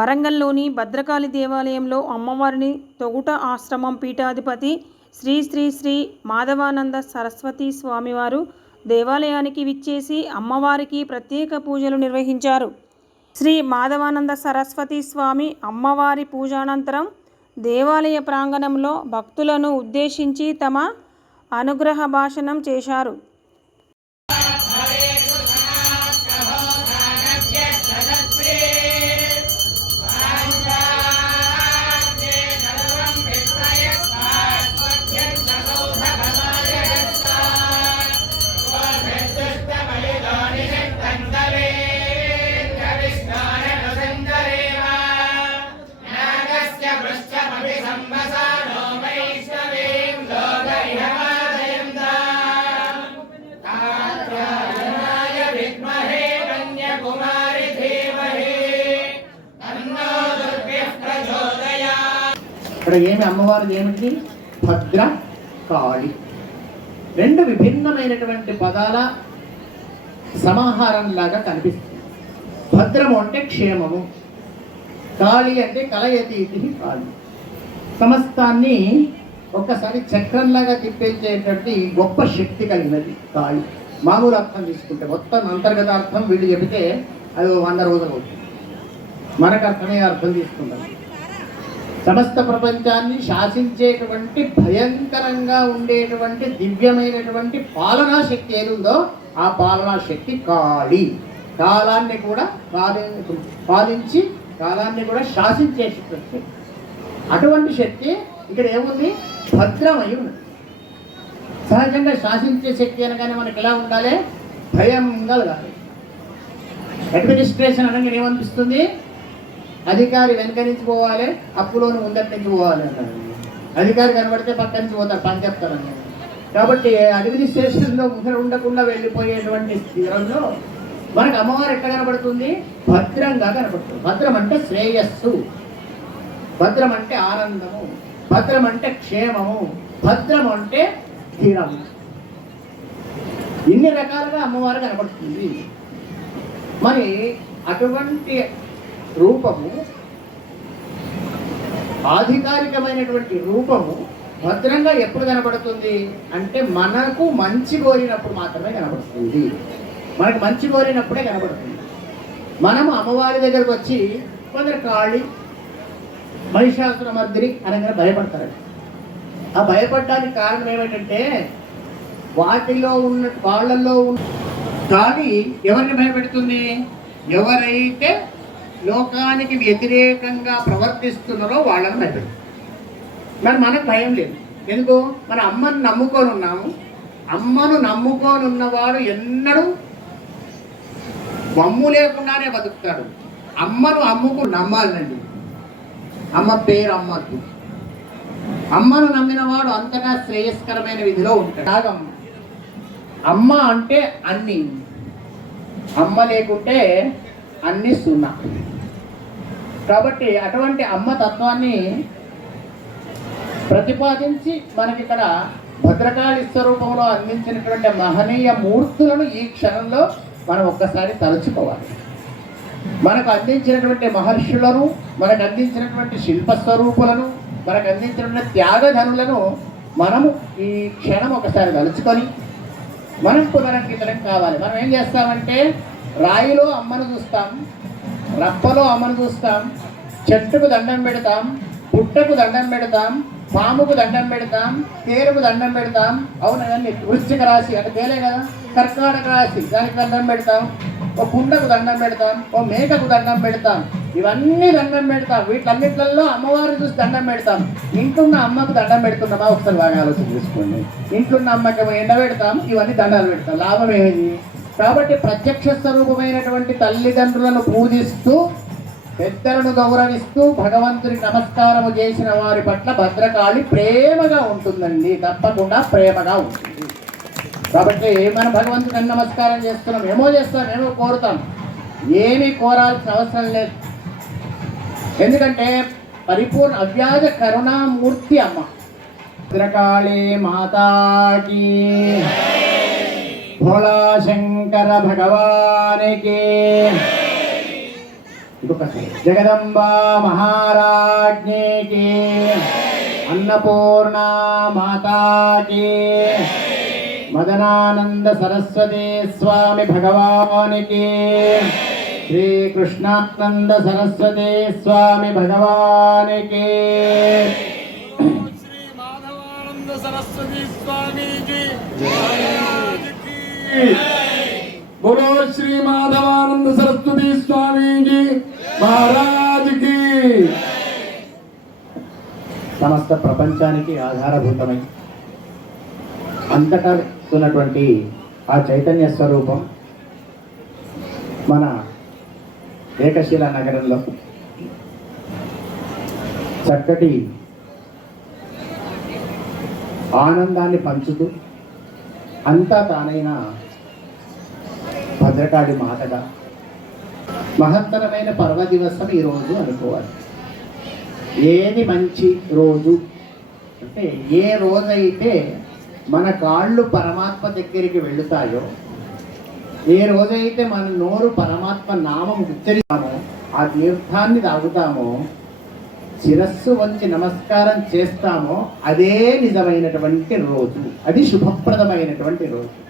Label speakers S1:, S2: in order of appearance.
S1: వరంగల్లోని భద్రకాళి దేవాలయంలో అమ్మవారిని తొగుట ఆశ్రమం పీఠాధిపతి శ్రీ శ్రీ శ్రీ మాధవానంద సరస్వతి స్వామివారు దేవాలయానికి విచ్చేసి అమ్మవారికి ప్రత్యేక పూజలు నిర్వహించారు. శ్రీ మాధవానంద సరస్వతి స్వామి అమ్మవారి పూజానంతరం దేవాలయ ప్రాంగణంలో భక్తులను ఉద్దేశించి తమ అనుగ్రహ భాషణం చేశారు.
S2: ఇక్కడ ఏమి అమ్మవారు ఏమిటి? భద్ర కాళి. రెండు విభిన్నమైనటువంటి పదాల సమాహారం లాగా కనిపిస్తుంది. భద్రము అంటే క్షేమము. కాళి అంటే కలయతి ఇది కాళి. సమస్తాన్ని ఒక్కసారి చక్రంలాగా తిప్పేసేటువంటి గొప్ప శక్తి కలిగినది కాళి. మామూలు అర్థం తీసుకుంటే మొత్తం అంతర్గత అర్థం వీళ్ళు చెబితే అది వంద రోజులు అవుతుంది. మనకు అర్థమే అర్థం తీసుకుంటాం. సమస్త ప్రపంచాన్ని శాసించేటువంటి భయంకరంగా ఉండేటువంటి దివ్యమైనటువంటి పాలనా శక్తి ఏదుందో ఆ పాలనా శక్తి కాళి. కాలాన్ని కూడా పాలి పాలించి కాలాన్ని కూడా శాసించే శక్తి అటువంటి శక్తి ఇక్కడ ఏముంది? భద్రమై ఉంది సహజంగా శాసించే శక్తి అనగానే మనకి ఎలా ఉండాలి? భయం కలగాలి అడ్మినిస్ట్రేషన్ అనగానే ఏమనిపిస్తుంది? అధికారి వెనక నుంచి పోవాలి అప్పులోని ముందటి నుంచి పోవాలి అంటారు అధికారి కనబడితే పక్క నుంచి పోతారు పని చెప్తారని కాబట్టి అడ్మినిస్ట్రేషన్లో ముసలు ఉండకుండా వెళ్ళిపోయేటువంటి స్థిరంలో మనకు అమ్మవారు ఎట్లా కనబడుతుంది? భద్రంగా కనబడుతుంది. భద్రం అంటే శ్రేయస్సు. భద్రం అంటే ఆనందము. భద్రం అంటే క్షేమము. భద్రం అంటే స్థిరం. ఇన్ని రకాలుగా అమ్మవారు కనబడుతుంది. మరి అటువంటి రూపము ఆధికారికమైనటువంటి రూపము భద్రంగా ఎప్పుడు కనబడుతుంది? అంటే మనకు మంచి కోరినప్పుడు మాత్రమే కనబడుతుంది. మనకు మంచి కోరినప్పుడే కనబడుతుంది. మనము అమ్మవారి దగ్గరకు వచ్చి కొందరు కాళి మహిషాసుర మర్దిని అనగానే భయపడతారు. ఆ భయపడడానికి కారణం ఏమిటంటే వాటిలో ఉన్న వాళ్ళల్లో ఉన్న కాళి ఎవరిని భయపెడుతుంది? ఎవరైతే లోకానికి వ్యతిరేకంగా ప్రవర్తిస్తున్నారో వాళ్ళని భయపెడుతుంది మరి మనకు భయం లేదు. ఎందుకు? మన అమ్మను నమ్ముకొని ఉన్నాము. అమ్మను నమ్ముకొని ఉన్నవాడు ఎన్నడూ వమ్ము లేకుండానే బతుకుతాడు. అమ్మను అమ్ముకు నమ్మాలండి. అమ్మ పేరు అమ్మద్దు. అమ్మను నమ్మినవాడు అంతగా శ్రేయస్కరమైన విధిలో ఉంటాడు. అమ్మ అంటే అన్ని. అమ్మ లేకుంటే అన్ని సున్నా. కాబట్టి అటువంటి అమ్మ తత్వాన్ని ప్రతిపాదించి మనకి ఇక్కడ భద్రకాళి స్వరూపంలో అందించినటువంటి మహనీయ మూర్తులను ఈ క్షణంలో మనం ఒక్కసారి తలుచుకోవాలి. మనకు అందించినటువంటి మహర్షులను మనకు అందించినటువంటి శిల్ప స్వరూపులను మనకు అందించినటువంటి త్యాగధనులను మనము ఈ క్షణం ఒకసారి తలుచుకొని మనం పునరంకితం కావాలి. మనం ఏం చేస్తామంటే రాయిలో అమ్మను చూస్తాం రప్పలో అమ్మను చూస్తాం చెట్టుకు దండం పెడతాం పుట్టకు దండం పెడతాం పాముకు దండం పెడతాం తేరుకు దండం పెడతాం. అవును వృశ్చిక రాశి అంటే తేలే కదా? కర్కాటక రాశి దానికి దండం పెడతాం ఓ కుండకు దండం పెడతాం ఓ మేకకు దండం పెడతాం. ఇవన్నీ దండం పెడతాం. వీటన్నిట్లలో అమ్మవారిని చూసి దండం పెడతాం. ఇంట్లున్న అమ్మకు దండం పెడుతున్నామా? ఒకసారి బాగా ఆలోచన చేసుకోండి. ఇంట్లున్న అమ్మకి ఎండ పెడతాం ఇవన్నీ దండాలు పెడతాం. లాభం ఏమిటి కాబట్టి ప్రత్యక్ష స్వరూపమైనటువంటి తల్లిదండ్రులను పూజిస్తూ పెద్దలను గౌరవిస్తూ భగవంతునికి నమస్కారము చేసిన వారి పట్ల భద్రకాళి ప్రేమగా ఉంటుందండి. తప్పకుండా ప్రేమగా ఉంటుంది. కాబట్టి మనం భగవంతుని నమస్కారం చేస్తున్నాం ఏమో చేస్తాం ఏమో కోరుతాం ఏమీ కోరాల్సిన అవసరం లేదు. ఎందుకంటే పరిపూర్ణ అవ్యాజ కరుణామూర్తి అమ్మ. భద్రకాళి మాతాకి. భోళాశంకర భగవానికి ఇంకొకసారి జగదంబా మహారాజ్ఞేకి అన్నపూర్ణ మాతాకి మదనానంద సరస్వతి స్వామి భగవానికి శ్రీకృష్ణానంద సరస్వతి స్వామి భగవానికి.
S3: శ్రీ మాధవానంద సరస్వతి స్వామీజీ. బోలో శ్రీ మాధవానంద సరస్వతి స్వామికి మహారాజుకి
S2: సమస్త ప్రపంచానికి ఆధారభూతమై అంతటా ఉన్నటువంటి ఆ చైతన్య స్వరూపం మన ఏకశిల నగరంలో. చక్కటి ఆనందాన్ని పంచుతూ అంతా తానైన భద్రకాళి మాటగా మహత్తరమైన పర్వదివసం ఈరోజు అనుకోవాలి. ఏది మంచి రోజు? అంటే ఏ రోజైతే మన కాళ్ళు పరమాత్మ దగ్గరికి వెళుతాయో ఏ రోజైతే మన నోరు పరమాత్మ నామం ఉచ్చరిస్తామో ఆ తీర్థాన్ని తాగుతామో శిరస్సు వంచి నమస్కారం చేస్తామో అదే నిజమైనటువంటి రోజు. అది శుభప్రదమైనటువంటి రోజు.